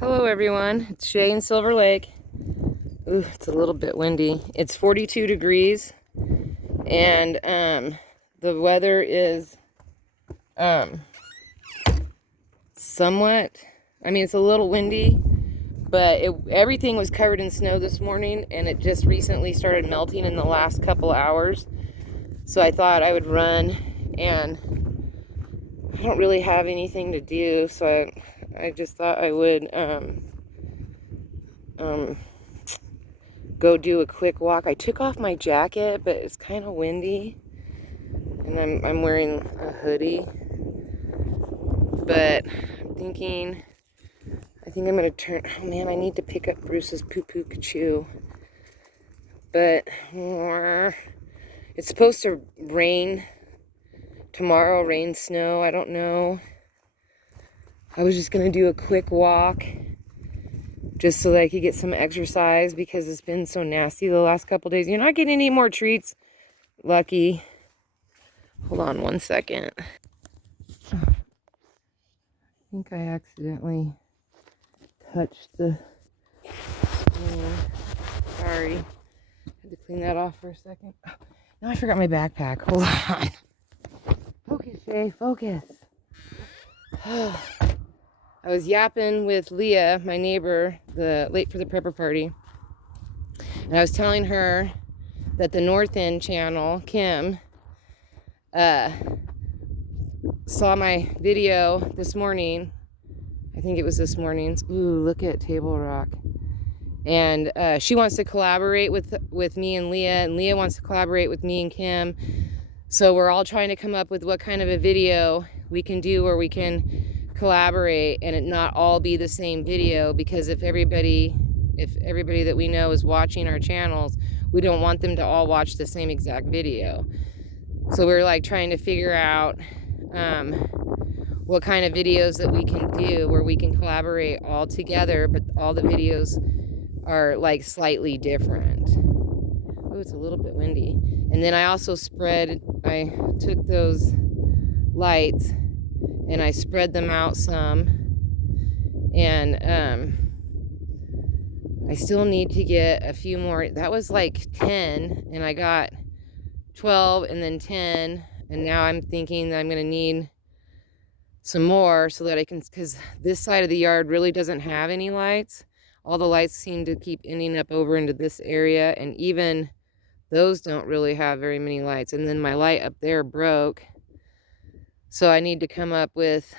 Hello everyone, it's Shay in Silver Lake. Ooh, it's a little bit windy. It's 42 degrees and the weather is somewhat, it's a little windy, but everything was covered in snow this morning and it just recently started melting in the last couple hours. So I thought I would run, and I don't really have anything to do, so I just thought I would go do a quick walk. I took off my jacket, but it's kind of windy, and I'm wearing a hoodie. But I think I'm gonna turn. Oh man, I need to pick up Bruce's poo-poo kachoo. But it's supposed to rain tomorrow, rain, snow. I don't know. I was just gonna do a quick walk, just so that I could get some exercise because it's been so nasty the last couple days. You're not getting any more treats, Lucky. Hold on one second. I think I accidentally touched the screen. Sorry. Had to clean that off for a second. Oh, now I forgot my backpack. Hold on. Focus, Shay, focus. I was yapping with Leah, my neighbor, the late for the prepper party. And I was telling her that the North End channel, Kim, saw my video this morning. I think it was this morning's. Ooh, look at Table Rock. And she wants to collaborate with me and Leah wants to collaborate with me and Kim. So we're all trying to come up with what kind of a video we can do where we can collaborate and it not all be the same video, because if everybody that we know is watching our channels, we don't want them to all watch the same exact video. So we're like trying to figure out what kind of videos that we can do where we can collaborate all together, but all the videos are like slightly different. Oh, it's a little bit windy. And then I also I took those lights and I spread them out some, and I still need to get a few more. That was like 10 and I got 12 and then 10, and now I'm thinking that I'm gonna need some more so that I can, because this side of the yard really doesn't have any lights. All the lights seem to keep ending up over into this area, and even those don't really have very many lights. And then my light up there broke, so I need to come up with,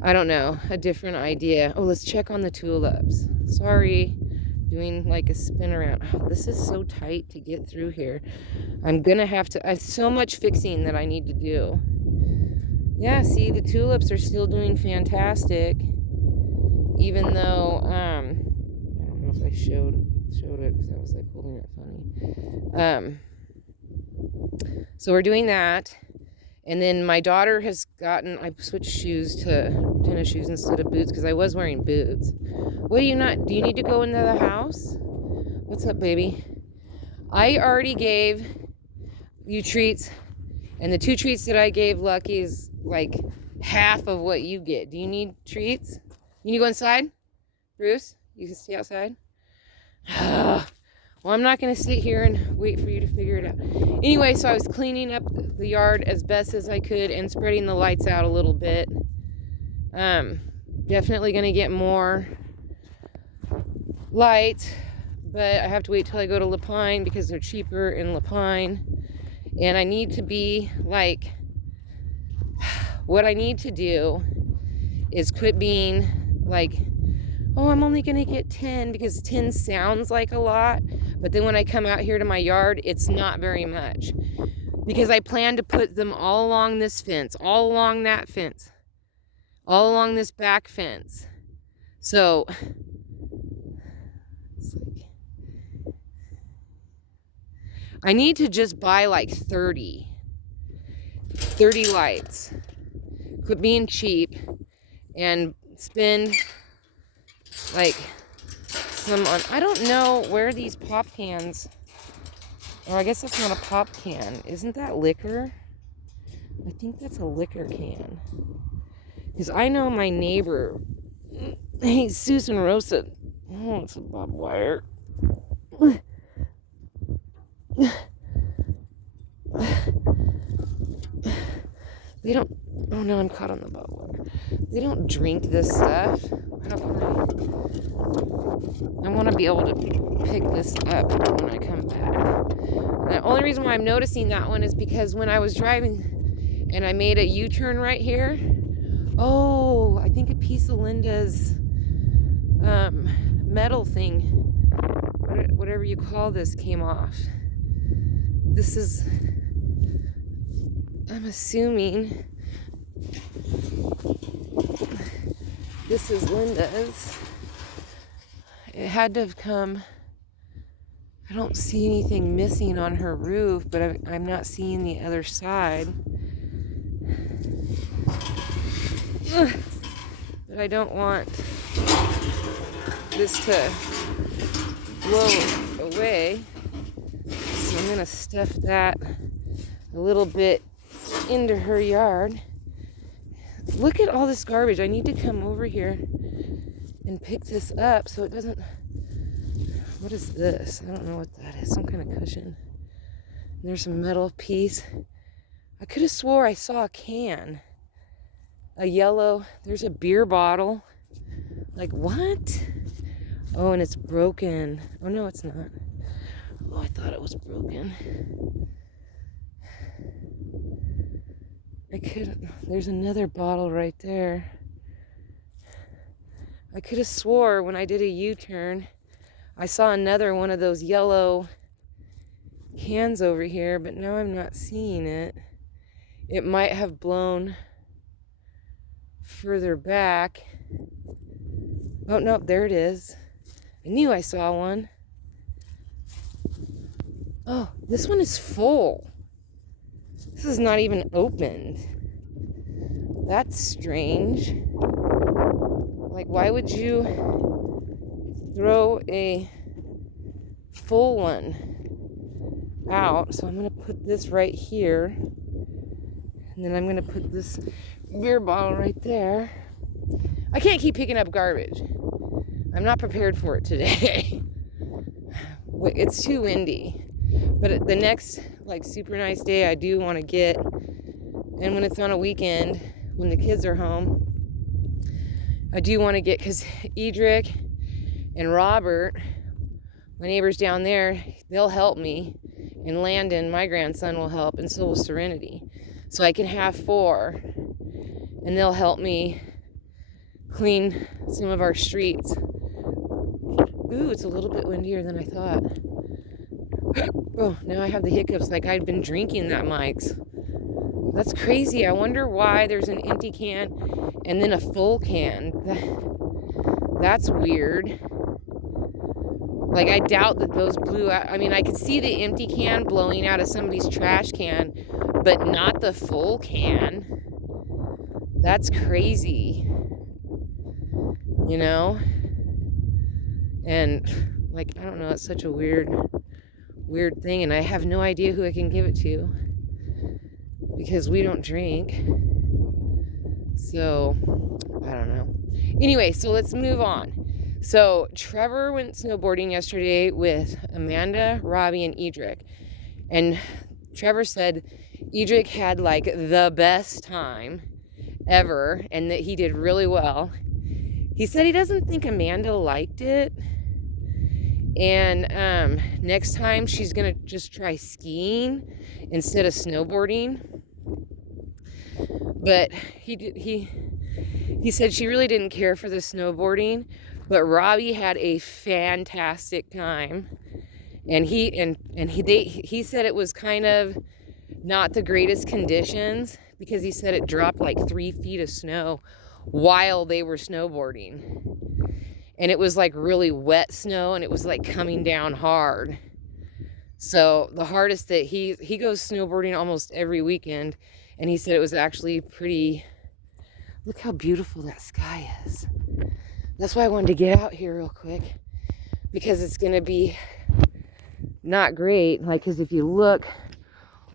I don't know, a different idea. Oh, let's check on the tulips. Sorry, doing like a spin around. Oh, this is so tight to get through here. I'm gonna have to, I have so much fixing that I need to do. Yeah, see, the tulips are still doing fantastic, even though, I don't know if I showed it because I was like holding it funny. So we're doing that. And then my daughter has I switched shoes to tennis shoes instead of boots because I was wearing boots. Do you need to go into the house? What's up, baby? I already gave you treats, and the 2 treats that I gave Lucky is like half of what you get. Do you need treats? You need to go inside? Bruce, you can stay outside? Well, I'm not going to sit here and wait for you to figure it out. Anyway, so I was cleaning up the yard as best as I could and spreading the lights out a little bit. Definitely going to get more lights, but I have to wait till I go to Lapine because they're cheaper in Lapine. And I need to be like, what I need to do is quit being like, oh, I'm only going to get 10 because 10 sounds like a lot. But then when I come out here to my yard, it's not very much. Because I plan to put them all along this fence, all along that fence, all along this back fence. So, it's like, I need to just buy like 30 lights. Quit being cheap and spend like some on, I don't know where these pop cans, or I guess that's not a pop can. Isn't that liquor? I think that's a liquor can. Because I know my neighbor Hey, Susan Rosa. Oh, it's a barbed wire. They don't. Oh no, I'm caught on the barbed wire. They don't drink this stuff. I want to be able to pick this up when I come back. The only reason why I'm noticing that one is because when I was driving and I made a U-turn right here, oh, I think a piece of Linda's metal thing, whatever you call this, came off. This is, I'm assuming this is Linda's. It had to have come. I don't see anything missing on her roof, but I'm not seeing the other side. But I don't want this to blow away. So I'm going to stuff that a little bit into her yard. Look at all this garbage. I need to come over here and pick this up so it doesn't... What is this? I don't know what that is. Some kind of cushion. There's a metal piece. I could have swore I saw a can. A yellow. There's a beer bottle. Like, what? Oh, and it's broken. Oh, no, it's not. Oh, I thought it was broken. There's another bottle right there. I could have swore when I did a U-turn, I saw another one of those yellow cans over here, but now I'm not seeing it. It might have blown further back. Oh, no, there it is. I knew I saw one. Oh, this one is full. This is not even opened. That's strange. Like, why would you throw a full one out? So I'm going to put this right here. And then I'm going to put this beer bottle right there. I can't keep picking up garbage. I'm not prepared for it today. It's too windy. But the next, like, super nice day I do want to get, and when it's on a weekend, when the kids are home, I do want to get, because Edric and Robert, my neighbors down there, they'll help me. And Landon, my grandson, will help, and so will Serenity. So I can have 4, and they'll help me clean some of our streets. Ooh, it's a little bit windier than I thought. Oh, now I have the hiccups like I'd been drinking that Mike's. That's crazy. I wonder why there's an empty can and then a full can. That's weird. Like, I doubt that those blew out. I mean, I could see the empty can blowing out of somebody's trash can, but not the full can. That's crazy. You know? And, like, I don't know, it's such a weird thing, and I have no idea who I can give it to because we don't drink. So, I don't know. Anyway, so let's move on. So Trevor went snowboarding yesterday with Amanda, Robbie, and Edric. And Trevor said Edric had like the best time ever and that he did really well. He said he doesn't think Amanda liked it. And next time she's going to just try skiing instead of snowboarding. But he said she really didn't care for the snowboarding. But Robbie had a fantastic time, and he said it was kind of not the greatest conditions because he said it dropped like 3 feet of snow while they were snowboarding, and it was like really wet snow, and it was like coming down hard. So the hardest that he goes snowboarding almost every weekend, and he said it was actually pretty. Look how beautiful that sky is. That's why I wanted to get out here real quick, because it's going to be not great. Like, because if you look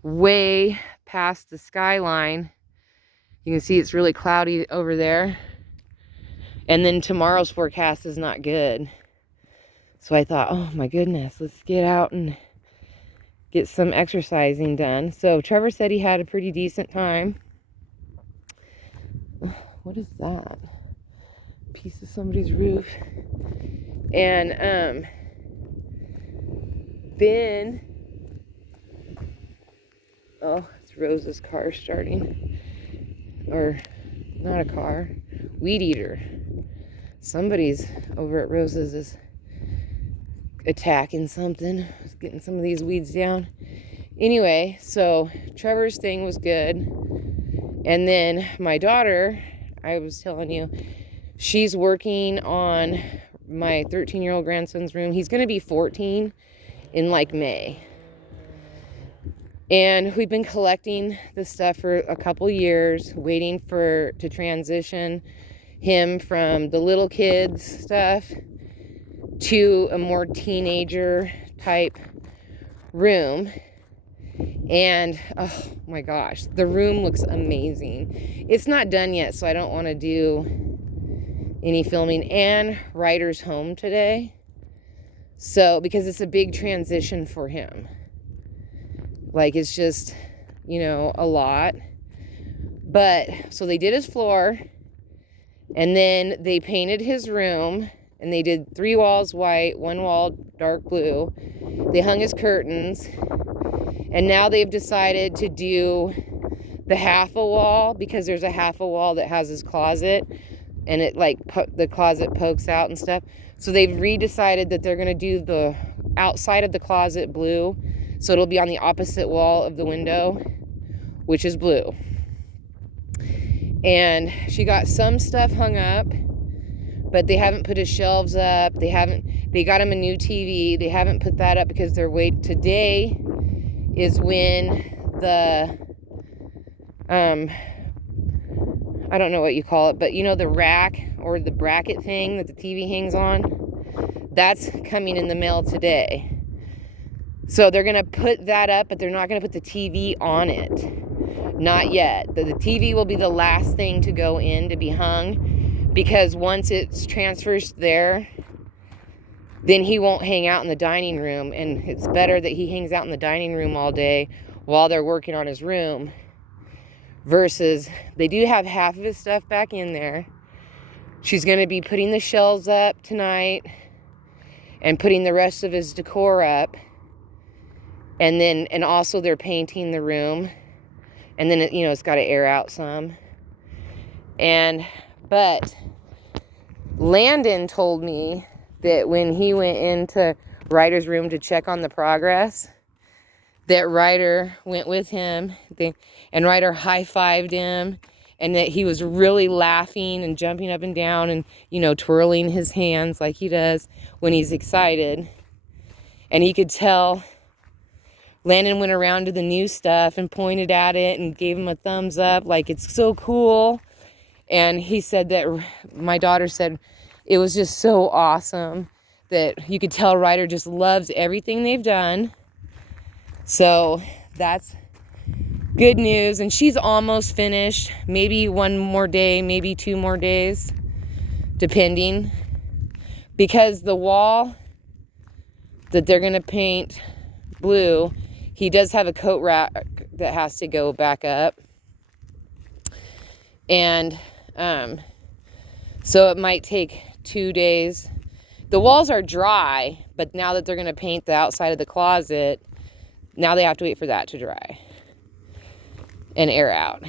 way past the skyline, you can see it's really cloudy over there. And then tomorrow's forecast is not good. So I thought, oh my goodness, let's get out and get some exercising done. So Trevor said he had a pretty decent time. What is that? Piece of somebody's roof. And then, oh, it's Rose's car starting. Or not a car, weed eater. Somebody's over at Rose's is attacking something, getting some of these weeds down. Anyway, so Trevor's thing was good. And then my daughter, I was telling you, she's working on my 13-year-old grandson's room. He's going to be 14 in like May. And we've been collecting the stuff for a couple years, waiting to transition him from the little kids stuff to a more teenager type room. And oh my gosh, the room looks amazing. It's not done yet, so I don't want to do any filming. And Ryder's home today, so because it's a big transition for him. Like, it's just, you know, a lot. But so they did his floor, and then they painted his room, and they did 3 walls white, 1 wall dark blue. They hung his curtains, and now they've decided to do the half a wall, because there's a half a wall that has his closet, and it like the closet pokes out and stuff. So they've redecided that they're going to do the outside of the closet blue, so it'll be on the opposite wall of the window, which is blue. And she got some stuff hung up, but they haven't put his shelves up. They got him a new TV. They haven't put that up because they're waiting. Today is when the, I don't know what you call it, but you know, the rack or the bracket thing that the TV hangs on, that's coming in the mail today. So they're going to put that up, but they're not going to put the TV on it. Not yet. The TV will be the last thing to go in to be hung, because once it transfers there, then he won't hang out in the dining room. And it's better that he hangs out in the dining room all day while they're working on his room, versus they do have half of his stuff back in there. She's going to be putting the shelves up tonight and putting the rest of his decor up. And also they're painting the room, and then it, you know, it's got to air out some. But Landon told me that when he went into Ryder's room to check on the progress, that Ryder went with him, and Ryder high-fived him, and that he was really laughing and jumping up and down and, you know, twirling his hands like he does when he's excited. And he could tell. Landon went around to the new stuff and pointed at it and gave him a thumbs up, like, it's so cool. And he said that, my daughter said, it was just so awesome that you could tell Ryder just loves everything they've done. So that's good news. And she's almost finished. Maybe 1 more day, maybe 2 more days, depending. Because the wall that they're going to paint blue, he does have a coat rack that has to go back up. And so it might take 2 days. The walls are dry, but now that they're going to paint the outside of the closet, now they have to wait for that to dry and air out.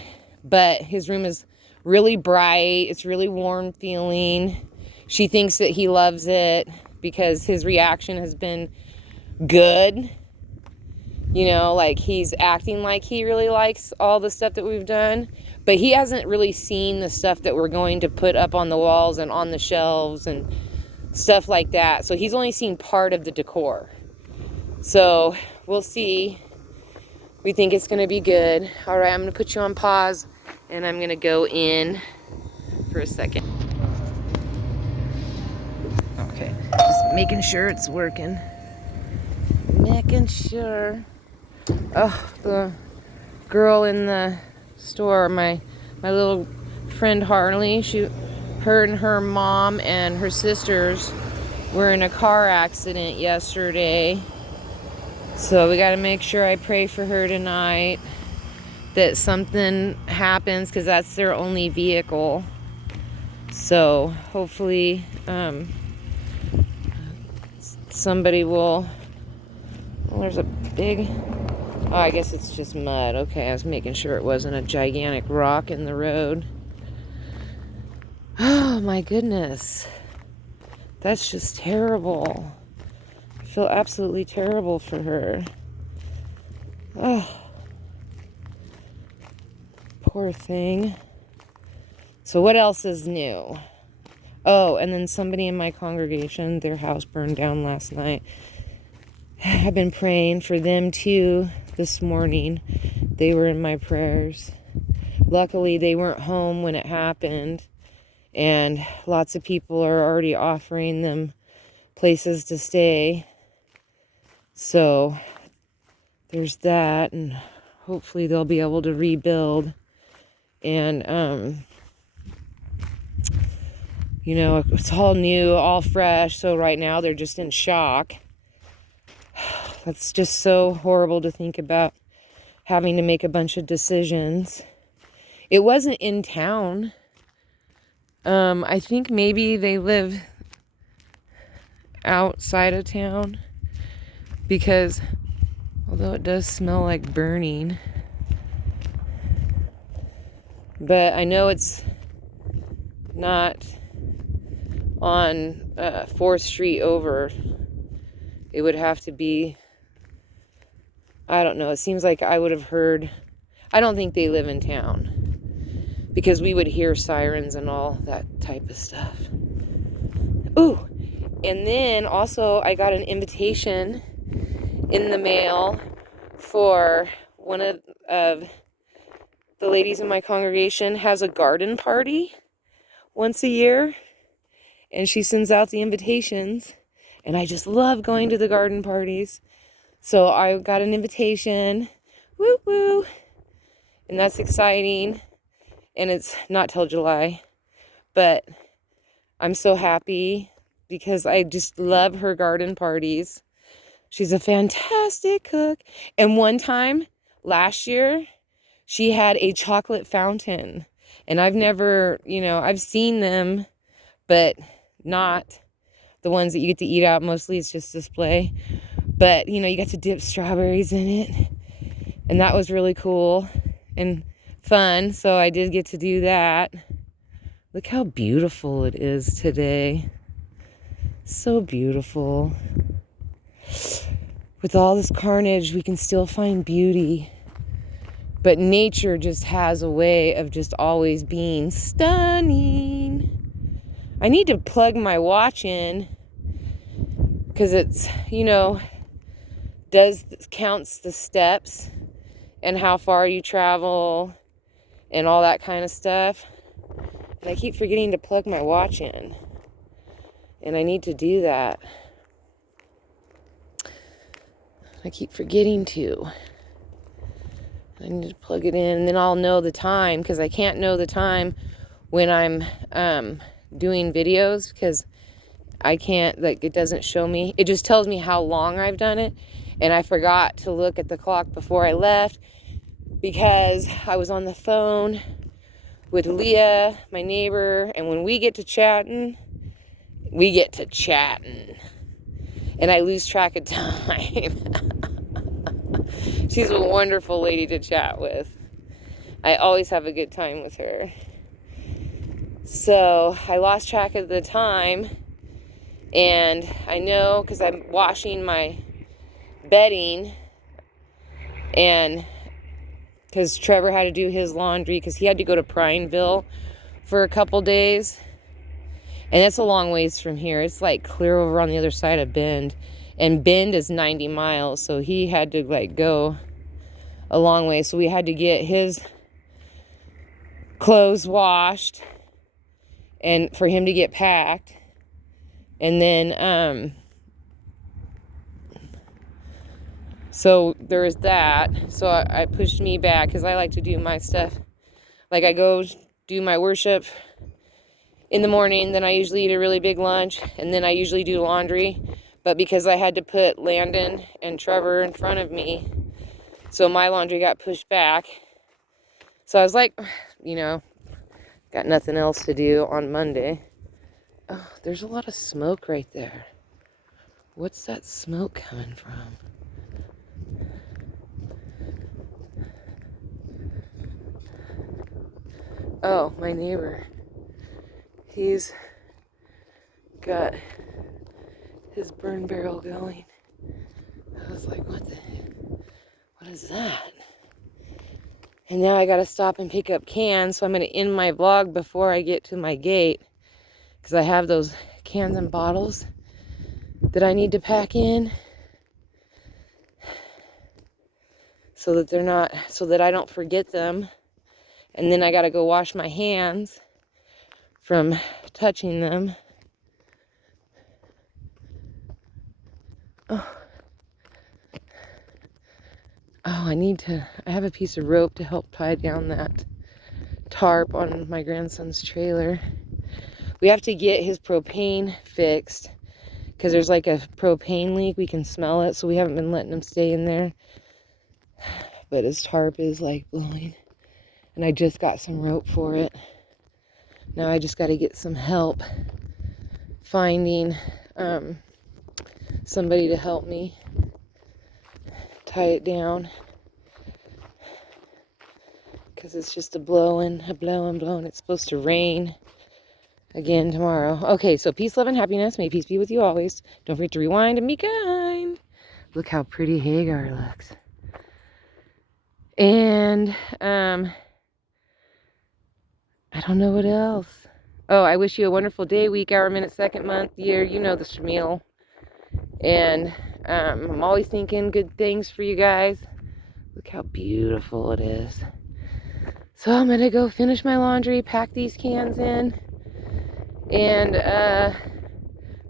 But his room is really bright. It's really warm feeling. She thinks that he loves it because his reaction has been good. You know, like, he's acting like he really likes all the stuff that we've done, but he hasn't really seen the stuff that we're going to put up on the walls and on the shelves and stuff like that. So he's only seen part of the decor. So we'll see. We think it's going to be good. All right, I'm going to put you on pause, and I'm going to go in for a second. Okay, just making sure it's working. Making sure. Oh, the girl in the store, my little friend Harley, Her and her mom and her sisters were in a car accident yesterday. So we got to make sure I pray for her tonight, that something happens, because that's their only vehicle. So hopefully somebody will... Well, there's a big... Oh, I guess it's just mud. Okay, I was making sure it wasn't a gigantic rock in the road. Oh my goodness. That's just terrible. I feel absolutely terrible for her. Oh, poor thing. So what else is new? Oh, and then somebody in my congregation, their house burned down last night. I've been praying for them too this morning. They were in my prayers. Luckily, they weren't home when it happened. And lots of people are already offering them places to stay. So there's that, and hopefully they'll be able to rebuild. And you know, it's all new, all fresh, so right now they're just in shock. That's just so horrible to think about, having to make a bunch of decisions. It wasn't in town. I think maybe they live outside of town, because although it does smell like burning, but I know it's not on 4th Street over. It would have to be, I don't know, it seems like I would have heard... I don't think they live in town, because we would hear sirens and all that type of stuff. Ooh, and then also I got an invitation in the mail for one of the ladies in my congregation has a garden party once a year, and she sends out the invitations, and I just love going to the garden parties. So I got an invitation, woo woo, and that's exciting. And it's not till July, but I'm so happy because I just love her garden parties. She's a fantastic cook. And one time last year, she had a chocolate fountain, and I've never, you know, I've seen them, but not the ones that you get to eat out. Mostly it's just display, but you know, you got to dip strawberries in it, and that was really cool and fun. So I did get to do that. Look how beautiful it is today. So beautiful. With all this carnage, we can still find beauty. But nature just has a way of just always being stunning. I need to plug my watch in, because it's, you know, counts the steps and how far you travel and all that kind of stuff. And I keep forgetting to plug my watch in, and I need to do that. I keep forgetting to. I need to plug it in, and then I'll know the time, because I can't know the time when I'm doing videos, because I can't, like, it doesn't show me. It just tells me how long I've done it, and I forgot to look at the clock before I left, because I was on the phone with Leah, my neighbor, and when we get to chatting, and I lose track of time. She's a wonderful lady to chat with. I always have a good time with her. So I lost track of the time, and I know because I'm washing my bedding, and because Trevor had to do his laundry because he had to go to Prineville for a couple days, and it's a long ways from here. It's like clear over on the other side of Bend, and Bend is 90 miles, so he had to like go a long way. So we had to get his clothes washed and for him to get packed, and then so there was that. So I pushed me back because I like to do my stuff, like I go do my worship in the morning. Then I usually eat a really big lunch, and then I usually do laundry. But because I had to put Landon and Trevor in front of me, so my laundry got pushed back. So I was like, you know, got nothing else to do on Monday. Oh, there's a lot of smoke right there. What's that smoke coming from? Oh, my neighbor. He's got his burn barrel going. I was like, what is that? And now I gotta stop and pick up cans, so I'm gonna end my vlog before I get to my gate, because I have those cans and bottles that I need to pack in so that I don't forget them. And then I gotta go wash my hands from touching them. Oh, I have a piece of rope to help tie down that tarp on my grandson's trailer. We have to get his propane fixed because there's like a propane leak. We can smell it, so we haven't been letting him stay in there. But his tarp is like blowing, and I just got some rope for it. Now I just got to get some help finding somebody to help me tie it down, because it's just a blowing. It's supposed to rain again tomorrow. Okay, so peace, love, and happiness. May peace be with you always. Don't forget to rewind and be kind. Look how pretty Hagar looks. And I don't know what else. Oh, I wish you a wonderful day, week, hour, minute, second, month, year. You know the spiel. And I'm always thinking good things for you guys. Look how beautiful it is. So I'm gonna go finish my laundry, pack these cans in, and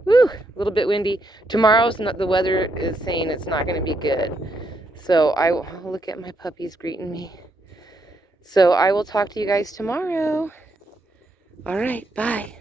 whew, a little bit windy. Tomorrow's not, the weather is saying it's not gonna be good. So I will look at my puppies greeting me. So I will talk to you guys tomorrow. All right, bye.